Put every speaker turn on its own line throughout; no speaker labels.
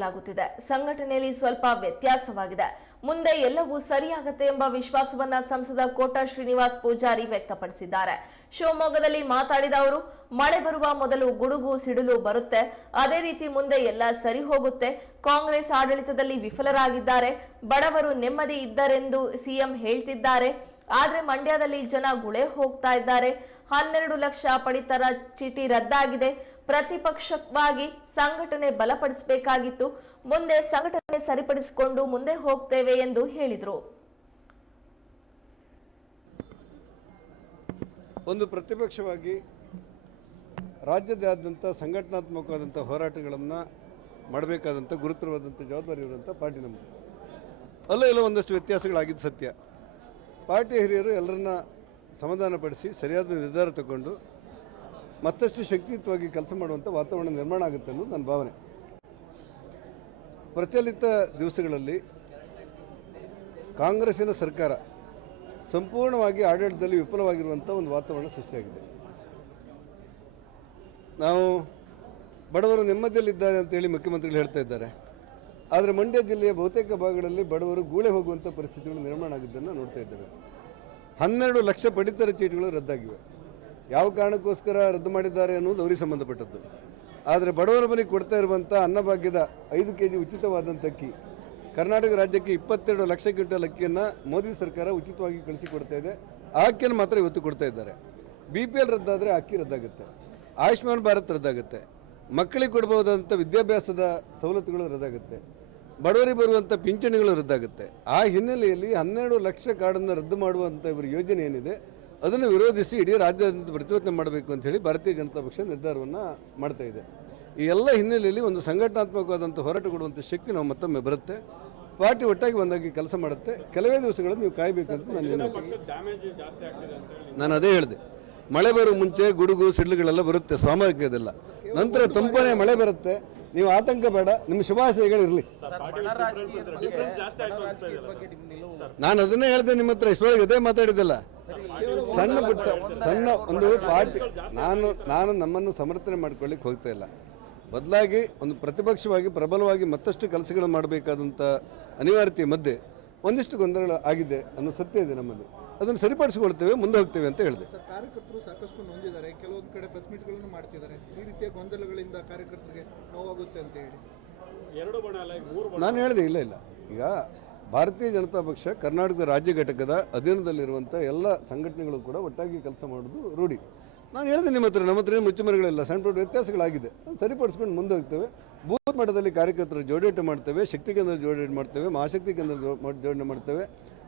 ಲಾಗುತ್ತಿದೆ. ಸಂಘಟನೆಯಲ್ಲಿ ಸ್ವಲ್ಪ ವ್ಯತ್ಯಾಸವಾಗಿದೆ. ಮುಂದೆ ಎಲ್ಲವೂ ಸರಿಯಾಗತ್ತೆ ಎಂಬ ವಿಶ್ವಾಸವನ್ನ ಸಂಸದ ಕೋಟಾ ಶ್ರೀನಿವಾಸ್ ಪೂಜಾರಿ ವ್ಯಕ್ತಪಡಿಸಿದ್ದಾರೆ. ಶಿವಮೊಗ್ಗದಲ್ಲಿ ಮಾತಾಡಿದ ಅವರು, ಮಳೆ ಬರುವ ಮೊದಲು ಗುಡುಗು ಸಿಡಿಲು ಬರುತ್ತೆ. ಅದೇ ರೀತಿ ಮುಂದೆ ಎಲ್ಲ ಸರಿ ಹೋಗುತ್ತೆ. ಕಾಂಗ್ರೆಸ್ ಆಡಳಿತದಲ್ಲಿ ವಿಫಲರಾಗಿದ್ದಾರೆ. ಬಡವರು ನೆಮ್ಮದಿ ಇದ್ದರೆಂದು ಸಿಎಂ ಹೇಳ್ತಿದ್ದಾರೆ. ಆದ್ರೆ ಮಂಡ್ಯದಲ್ಲಿ ಜನ ಗುಳೆ ಹೋಗ್ತಾ ಇದ್ದಾರೆ. ಹನ್ನೆರಡು ಲಕ್ಷ ಪಡಿತರ ಚೀಟಿ ರದ್ದಾಗಿದೆ. ಪ್ರತಿಪಕ್ಷವಾಗಿ ಸಂಘಟನೆ ಬಲಪಡಿಸಬೇಕಾಗಿತ್ತು. ಮುಂದೆ ಸಂಘಟನೆ ಸರಿಪಡಿಸಿಕೊಂಡು ಮುಂದೆ ಹೋಗ್ತೇವೆ ಎಂದು ಹೇಳಿದರು.
ಒಂದು ಪ್ರತಿಪಕ್ಷವಾಗಿ ರಾಜ್ಯದಾದ್ಯಂತ ಸಂಘಟನಾತ್ಮಕವಾದಂಥ ಹೋರಾಟಗಳನ್ನು ಮಾಡಬೇಕಾದಂಥ ಗುರುತರವಾದಂಥ ಜವಾಬ್ದಾರಿ ಇರುವಂಥ ಪಾರ್ಟಿ ನಮ್ಮದು ಅಲ್ಲೇ ಎಲ್ಲ ಒಂದಷ್ಟು ವ್ಯತ್ಯಾಸಗಳಾಗಿದ್ದು ಸತ್ಯ. ಪಾರ್ಟಿ ಹಿರಿಯರು ಎಲ್ಲರನ್ನ ಸಮಾಧಾನಪಡಿಸಿ ಸರಿಯಾದ ನಿರ್ಧಾರ ತಗೊಂಡು ಮತ್ತಷ್ಟು ಶಕ್ತಿಯುತವಾಗಿ ಕೆಲಸ ಮಾಡುವಂಥ ವಾತಾವರಣ ನಿರ್ಮಾಣ ಆಗುತ್ತೆ ಅನ್ನೋದು ನನ್ನ ಭಾವನೆ. ಪ್ರಚಲಿತ ದಿವಸಗಳಲ್ಲಿ ಕಾಂಗ್ರೆಸ್ಸಿನ ಸರ್ಕಾರ ಸಂಪೂರ್ಣವಾಗಿ ಆಡಳಿತದಲ್ಲಿ ವಿಫಲವಾಗಿರುವಂಥ ಒಂದು ವಾತಾವರಣ ಸೃಷ್ಟಿಯಾಗಿದೆ. ನಾವು ಬಡವರು ನೆಮ್ಮದಿಯಲ್ಲಿದ್ದಾರೆ ಅಂತೇಳಿ ಮುಖ್ಯಮಂತ್ರಿಗಳು ಹೇಳ್ತಾ ಇದ್ದಾರೆ. ಆದರೆ ಮಂಡ್ಯ ಜಿಲ್ಲೆಯ ಬಹುತೇಕ ಭಾಗಗಳಲ್ಲಿ ಬಡವರು ಗೂಳೆ ಹೋಗುವಂಥ ಪರಿಸ್ಥಿತಿಗಳು ನಿರ್ಮಾಣ ಆಗಿದ್ದನ್ನು ನೋಡ್ತಾ ಇದ್ದೇವೆ. ಹನ್ನೆರಡು ಲಕ್ಷ ಪಡಿತರ ಚೀಟಿಗಳು ರದ್ದಾಗಿವೆ. ಯಾವ ಕಾರಣಕ್ಕೋಸ್ಕರ ರದ್ದು ಮಾಡಿದ್ದಾರೆ ಅನ್ನೋದು ಅವರಿಗೆ ಸಂಬಂಧಪಟ್ಟದ್ದು. ಆದರೆ ಬಡವರ ಮನೆಗೆ ಕೊಡ್ತಾ ಇರುವಂಥ ಅನ್ನಭಾಗ್ಯದ ಐದು ಕೆ ಜಿ ಉಚಿತವಾದಂಥ ಅಕ್ಕಿ, ಕರ್ನಾಟಕ ರಾಜ್ಯಕ್ಕೆ ಇಪ್ಪತ್ತೆರಡು ಲಕ್ಷ ಕ್ವಿಂಟಲ್ ಅಕ್ಕಿಯನ್ನು ಮೋದಿ ಸರ್ಕಾರ ಉಚಿತವಾಗಿ ಕಳಿಸಿಕೊಡ್ತಾ ಇದೆ. ಆ ಅಕ್ಕಿಯನ್ನು ಮಾತ್ರ ಇವತ್ತು ಕೊಡ್ತಾ ಇದ್ದಾರೆ. ಬಿ ಪಿ ಎಲ್ ರದ್ದಾದರೆ ಅಕ್ಕಿ ರದ್ದಾಗುತ್ತೆ. ಆಯುಷ್ಮಾನ್ ಭಾರತ್ ರದ್ದಾಗುತ್ತೆ. ಮಕ್ಕಳಿಗೆ ಕೊಡ್ಬೋದಂಥ ವಿದ್ಯಾಭ್ಯಾಸದ ಸವಲತ್ತುಗಳು ರದ್ದಾಗುತ್ತೆ. ಬಡವರಿಗೆ ಬರುವಂಥ ಪಿಂಚಣಿಗಳು ರದ್ದಾಗುತ್ತೆ. ಆ ಹಿನ್ನೆಲೆಯಲ್ಲಿ ಹನ್ನೆರಡು ಲಕ್ಷ ಕಾರ್ಡನ್ನು ರದ್ದು ಮಾಡುವಂಥ ಇವರ ಯೋಜನೆ ಏನಿದೆ ಅದನ್ನು ವಿರೋಧಿಸಿ ಇಡೀ ರಾಜ್ಯಾದ್ಯಂತ ಪ್ರತಿಭಟನೆ ಮಾಡಬೇಕು ಅಂತ ಹೇಳಿ ಭಾರತೀಯ ಜನತಾ ಪಕ್ಷ ನಿರ್ಧಾರವನ್ನು ಮಾಡ್ತಾ ಇದೆ. ಈ ಎಲ್ಲ ಹಿನ್ನೆಲೆಯಲ್ಲಿ ಒಂದು ಸಂಘಟನಾತ್ಮಕವಾದಂಥ ಹೋರಾಟ ಕೊಡುವಂಥ ಶಕ್ತಿ ನಾವು ಮತ್ತೊಮ್ಮೆ ಬರುತ್ತೆ. ಪಾರ್ಟಿ ಒಟ್ಟಾಗಿ ಒಂದಾಗಿ ಕೆಲಸ ಮಾಡುತ್ತೆ. ಕೆಲವೇ ದಿವಸಗಳಲ್ಲಿ ನೀವು ಕಾಯಬೇಕು ಅಂತ ನಾನು. ನಾನು ಅದೇ ಹೇಳಿದೆ. ಮಳೆ ಬರೋ ಮುಂಚೆ ಗುಡುಗು ಸಿಡ್ಲುಗಳೆಲ್ಲ ಬರುತ್ತೆ. ಸ್ವಾಭಾವಿಕದೆಲ್ಲ ನಂತರ ತಂಪನೆ ಮಳೆ ಬರುತ್ತೆ. ನೀವು ಆತಂಕ ಬೇಡ ನಿಮ್ಮ ಶುಭಾಶಯಗಳು ಇರಲಿ ನಾನು ಅದನ್ನೇ ಹೇಳಿದೆ ನಿಮ್ಮ ಹತ್ರ ಇಷ್ಟೊಳಗೆ ಅದೇ ಮಾತಾಡಿದ್ದಲ್ಲ. ಸಣ್ಣ ಪುಟ್ಟ ಸಣ್ಣ ಒಂದು ಪಾರ್ಟಿ ನಾನು ನಾನು ನಮ್ಮನ್ನು ಸಮರ್ಥನೆ ಮಾಡ್ಕೊಳ್ಳಿಕ್ಕೆ ಹೋಗ್ತಾ ಇಲ್ಲ. ಬದಲಾಗಿ ಒಂದು ಪ್ರತಿಪಕ್ಷವಾಗಿ ಪ್ರಬಲವಾಗಿ ಮತ್ತಷ್ಟು ಕೆಲಸಗಳು ಮಾಡಬೇಕಾದಂಥ ಅನಿವಾರ್ಯತೆ ಮಧ್ಯೆ ಒಂದಿಷ್ಟು ಗೊಂದಲಗಳು ಆಗಿದೆ ಅನ್ನೋ ಸತ್ಯ ಇದೆ ನಮ್ಮಲ್ಲಿ. ಅದನ್ನು ಸರಿಪಡಿಸಿಕೊಳ್ತೇವೆ ಮುಂದೆ ಹೋಗ್ತೇವೆ ಅಂತ ಹೇಳಿದೆ.
ಸರ್ ಕಾರ್ಯಕರ್ತರು ಸಾಕಷ್ಟು ನೊಂದಿದ್ದಾರೆ. ಕೆಲವೊಂದು ಕಡೆ ಪ್ರೆಸ್ ಮೀಟ್ಗಳನ್ನು ಮಾಡ್ತಿದ್ದಾರೆ. ಈ ರೀತಿಯ ಗೊಂದಲಗಳಿಂದ ಕಾರ್ಯಕರ್ತರಿಗೆ ನೋವಾಗುತ್ತೆ ಅಂತ ಹೇಳಿ.
ಎರಡು ಬಣ ಅಲ್ಲ ಮೂರು ಬಣ
ನಾನು ಹೇಳಿದೆ ಇಲ್ಲ ಇಲ್ಲ. ಈಗ ಭಾರತೀಯ ಜನತಾ ಪಕ್ಷ ಕರ್ನಾಟಕದ ರಾಜ್ಯ ಘಟಕದ ಅಧೀನದಲ್ಲಿರುವಂಥ ಎಲ್ಲ ಸಂಘಟನೆಗಳು ಕೂಡ ಒಟ್ಟಾಗಿ ಕೆಲಸ ಮಾಡೋದು ರೂಢಿ. ನಾನು ಹೇಳಿದೆ ನಿಮ್ಮ ಹತ್ರ ನಮ್ಮ ಹತ್ರ ಏನು ಮುಚ್ಚುಮರಿಗಳಿಲ್ಲ ಸಣ್ಣ ಪುಟ್ಟ ವ್ಯತ್ಯಾಸಗಳಾಗಿದೆ. ಅದನ್ನ ಸರಿಪಡಿಸ್ಕೊಂಡು ಮುಂದೆ ಹೋಗ್ತೇವೆ. ಬೂತ್ ಮಟ್ಟದಲ್ಲಿ ಕಾರ್ಯಕರ್ತರ ಜೋಡೇಟ ಮಾಡ್ತೇವೆ ಶಕ್ತಿ ಕೇಂದ್ರ ಜೋಡಣೆ ಮಾಡ್ತೇವೆ ಮಹಾಶಕ್ತಿ ಕೇಂದ್ರ ಜೋಡಣೆ ಮಾಡ್ತೇವೆ.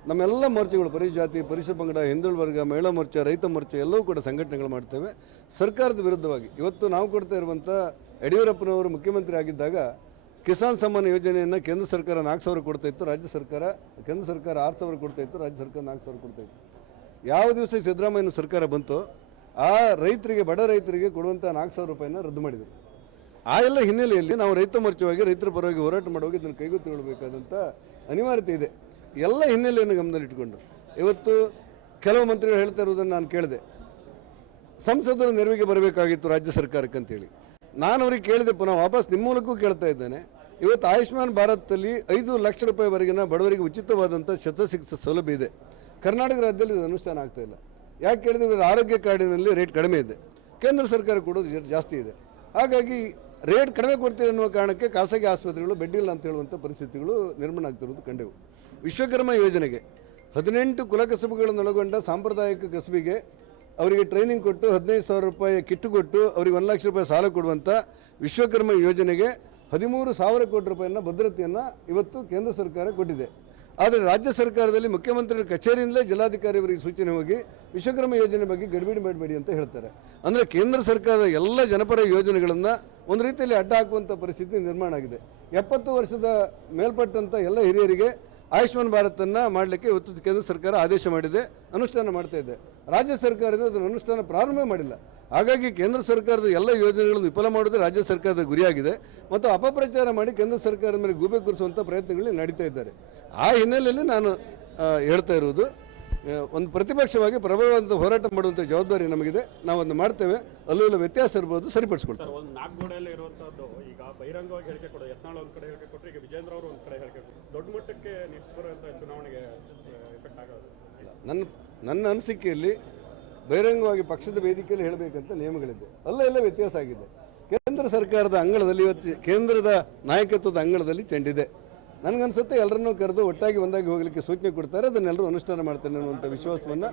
ನಮ್ಮೆಲ್ಲ ಮೋರ್ಚೆಗಳು ಪರಿಜಾತಿ ಪರಿಸರ ಪಂಗಡ ಹಿಂದುಳ ವರ್ಗ, ಮಹಿಳಾ ಮೋರ್ಚಾ, ರೈತ ಮೋರ್ಚಾ ಎಲ್ಲವೂ ಕೂಡ ಸಂಘಟನೆಗಳು ಮಾಡ್ತೇವೆ. ಸರ್ಕಾರದ ವಿರುದ್ಧವಾಗಿ ಇವತ್ತು ನಾವು ಕೊಡ್ತಾ ಇರುವಂಥ ಯಡಿಯೂರಪ್ಪನವರು ಮುಖ್ಯಮಂತ್ರಿ ಆಗಿದ್ದಾಗ ಕಿಸಾನ್ ಸಮ್ಮಾನ ಯೋಜನೆಯನ್ನು ಕೇಂದ್ರ ಸರ್ಕಾರ ನಾಲ್ಕು ಸಾವಿರ ಕೊಡ್ತಾ ಇತ್ತು, ರಾಜ್ಯ ಸರ್ಕಾರ, ಕೇಂದ್ರ ಸರ್ಕಾರ ಆರು ಸಾವಿರ ಕೊಡ್ತಾ ಇತ್ತು, ರಾಜ್ಯ ಸರ್ಕಾರ ನಾಲ್ಕು ಸಾವಿರ ಕೊಡ್ತಾ ಇತ್ತು. ಯಾವ ದಿವಸ ಸಿದ್ದರಾಮಯ್ಯನ ಸರ್ಕಾರ ಬಂತು ಆ ರೈತರಿಗೆ, ಬಡ ರೈತರಿಗೆ ಕೊಡುವಂಥ ನಾಲ್ಕು ಸಾವಿರ ರೂಪಾಯಿನ ರದ್ದು ಮಾಡಿದರು. ಆ ಎಲ್ಲ ಹಿನ್ನೆಲೆಯಲ್ಲಿ ನಾವು ರೈತ ಮೋರ್ಚವಾಗಿ ರೈತರ ಪರವಾಗಿ ಹೋರಾಟ ಮಾಡುವಾಗ ಇದನ್ನು ಕೈಗೆತ್ತಿಕೊಳ್ಳಬೇಕಾದಂಥ ಅನಿವಾರ್ಯತೆ ಇದೆ. ಎಲ್ಲ ಹಿನ್ನೆಲೆಯನ್ನು ಗಮನದಲ್ಲಿಟ್ಟುಕೊಂಡು ಇವತ್ತು ಕೆಲವು ಮಂತ್ರಿಗಳು ಹೇಳ್ತಾ ಇರುವುದನ್ನು ನಾನು ಕೇಳಿದೆ. ಸಂಸದರ ನೆರವಿಗೆ ಬರಬೇಕಾಗಿತ್ತು ರಾಜ್ಯ ಸರ್ಕಾರಕ್ಕೆ ಅಂತೇಳಿ ನಾನು ಅವರಿಗೆ ಕೇಳಿದೆ ಪುನಃ ವಾಪಸ್ ನಿಮ್ಮ ಮೂಲಕವೂ ಕೇಳ್ತಾ ಇದ್ದೇನೆ. ಇವತ್ತು ಆಯುಷ್ಮಾನ್ ಭಾರತದಲ್ಲಿ ಐದು ಲಕ್ಷ ರೂಪಾಯಿವರೆಗಿನ ಬಡವರಿಗೆ ಉಚಿತವಾದಂಥ ಶಸ್ತ್ರಚಿಕಿತ್ಸೆ ಸೌಲಭ್ಯ ಇದೆ. ಕರ್ನಾಟಕ ರಾಜ್ಯದಲ್ಲಿ ಇದು ಅನುಷ್ಠಾನ ಆಗ್ತಾ ಇಲ್ಲ. ಯಾಕೆ ಕೇಳಿದ್ರೆ ಆರೋಗ್ಯ ಕಾರ್ಡಿನಲ್ಲಿ ರೇಟ್ ಕಡಿಮೆ ಇದೆ. ಕೇಂದ್ರ ಸರ್ಕಾರ ಕೊಡೋದು ಜಾಸ್ತಿ ಇದೆ. ಹಾಗಾಗಿ ರೇಟ್ ಕಡಿಮೆ ಕೊಡ್ತೀವಿ ಅನ್ನುವ ಕಾರಣಕ್ಕೆ ಖಾಸಗಿ ಆಸ್ಪತ್ರೆಗಳು ಬೆಡ್ಡಿಲ್ಲ ಅಂತ ಹೇಳುವಂಥ ಪರಿಸ್ಥಿತಿಗಳು ನಿರ್ಮಾಣ ಆಗ್ತಿರೋದು ಕಂಡೆವು. ವಿಶ್ವಕರ್ಮ ಯೋಜನೆಗೆ ಹದಿನೆಂಟು ಕುಲಕಸಬುಗಳನ್ನೊಳಗೊಂಡ ಸಾಂಪ್ರದಾಯಿಕ ಕಸಬಿಗೆ ಅವರಿಗೆ ಟ್ರೈನಿಂಗ್ ಕೊಟ್ಟು ಹದಿನೈದು ಸಾವಿರ ರೂಪಾಯಿ ಕಿಟ್ಟು ಕೊಟ್ಟು ಅವರಿಗೆ ಒಂದು ಲಕ್ಷ ರೂಪಾಯಿ ಸಾಲ ಕೊಡುವಂಥ ವಿಶ್ವಕರ್ಮ ಯೋಜನೆಗೆ ಹದಿಮೂರು ಸಾವಿರ ಕೋಟಿ ರೂಪಾಯಿನ ಭದ್ರತೆಯನ್ನು ಇವತ್ತು ಕೇಂದ್ರ ಸರ್ಕಾರ ಕೊಟ್ಟಿದೆ. ಆದರೆ ರಾಜ್ಯ ಸರ್ಕಾರದಲ್ಲಿ ಮುಖ್ಯಮಂತ್ರಿಗಳ ಕಚೇರಿಯಿಂದಲೇ ಜಿಲ್ಲಾಧಿಕಾರಿ ಅವರಿಗೆ ಸೂಚನೆ ಹೋಗಿ ವಿಶ್ವಕರ್ಮ ಯೋಜನೆ ಬಗ್ಗೆ ಗಡಿಬಿಡಿ ಮಾಡಬೇಡಿ ಅಂತ ಹೇಳ್ತಾರೆ. ಅಂದರೆ ಕೇಂದ್ರ ಸರ್ಕಾರದ ಎಲ್ಲ ಜನಪರ ಯೋಜನೆಗಳನ್ನು ಒಂದು ರೀತಿಯಲ್ಲಿ ಅಡ್ಡ ಹಾಕುವಂಥ ಪರಿಸ್ಥಿತಿ ನಿರ್ಮಾಣ ಆಗಿದೆ. ಎಪ್ಪತ್ತು ವರ್ಷದ ಮೇಲ್ಪಟ್ಟಂಥ ಎಲ್ಲ ಹಿರಿಯರಿಗೆ ಆಯುಷ್ಮಾನ್ ಭಾರತನ್ನು ಮಾಡಲಿಕ್ಕೆ ಇವತ್ತು ಕೇಂದ್ರ ಸರ್ಕಾರ ಆದೇಶ ಮಾಡಿದೆ, ಅನುಷ್ಠಾನ ಮಾಡ್ತಾ ಇದೆ. ರಾಜ್ಯ ಸರ್ಕಾರದಿಂದ ಅದನ್ನು ಅನುಷ್ಠಾನ ಪ್ರಾರಂಭ ಮಾಡಿಲ್ಲ. ಹಾಗಾಗಿ ಕೇಂದ್ರ ಸರ್ಕಾರದ ಎಲ್ಲ ಯೋಜನೆಗಳನ್ನು ವಿಫಲ ಮಾಡೋದೇ ರಾಜ್ಯ ಸರ್ಕಾರದ ಗುರಿಯಾಗಿದೆ ಮತ್ತು ಅಪಪ್ರಚಾರ ಮಾಡಿ ಕೇಂದ್ರ ಸರ್ಕಾರದ ಮೇಲೆ ಗೂಬೆ ಕೂರಿಸುವಂಥ ಪ್ರಯತ್ನಗಳು ನಡೀತಾ ಇದ್ದಾರೆ. ಆ ಹಿನ್ನೆಲೆಯಲ್ಲಿ ನಾನು ಹೇಳ್ತಾ ಇರುವುದು ಒಂದು ಪ್ರತಿಪಕ್ಷವಾಗಿ ಪ್ರಬಲವಾದ ಹೋರಾಟ ಮಾಡುವಂಥ ಜವಾಬ್ದಾರಿ ನಮಗಿದೆ. ನಾವು ಅದನ್ನು ಮಾಡ್ತೇವೆ. ಅಲ್ಲೂ ವ್ಯತ್ಯಾಸ ಇರ್ಬೋದು, ಸರಿಪಡಿಸ್ಕೊಳ್ತೇವೆ.
ಬಹಿರಂಗವಾಗಿ ಹೇಳಿಕೆ ಕೊಡೋದು. ಯತ್ನಾಳ್ ಒಂದು ಕಡೆ ಹೇಳಿಕೆ ಕೊಟ್ಟರೆ ಈಗ ವಿಜೇಂದ್ರ ಅವರು ಒಂದು ಕಡೆ ಹೇಳಿಕೆ ಕೊಟ್ಟರು ದೊಡ್ಡ ಮಟ್ಟಕ್ಕೆ ನೆಕ್ಸ್ಟ್ ಬರುವಂಥ ಚುನಾವಣೆಗೆ ಎಫೆಕ್ಟ್ ಆಗೋದು.
ನನ್ನ ನನ್ನ ಅನಿಸಿಕೆಯಲ್ಲಿ ಬಹಿರಂಗವಾಗಿ ಪಕ್ಷದ ವೇದಿಕೆಯಲ್ಲಿ ಹೇಳಬೇಕಂತ ನಿಯಮಗಳಿದೆ. ಅಲ್ಲ ಎಲ್ಲ ವ್ಯತ್ಯಾಸ ಆಗಿದೆ. ಕೇಂದ್ರ ಸರ್ಕಾರದ ಅಂಗಳದಲ್ಲಿ ಇವತ್ತು, ಕೇಂದ್ರದ ನಾಯಕತ್ವದ ಅಂಗಳದಲ್ಲಿ ಚೆಂಡಿದೆ. ನನಗನ್ಸುತ್ತೆ ಎಲ್ಲರನ್ನೂ ಕರೆದು ಒಟ್ಟಾಗಿ ಒಂದಾಗಿ ಹೋಗಲಿಕ್ಕೆ ಸೂಚನೆ ಕೊಡ್ತಾರೆ. ಅದನ್ನೆಲ್ಲರೂ ಅನುಷ್ಠಾನ ಮಾಡ್ತೇನೆ ಅನ್ನುವಂಥ ವಿಶ್ವಾಸವನ್ನು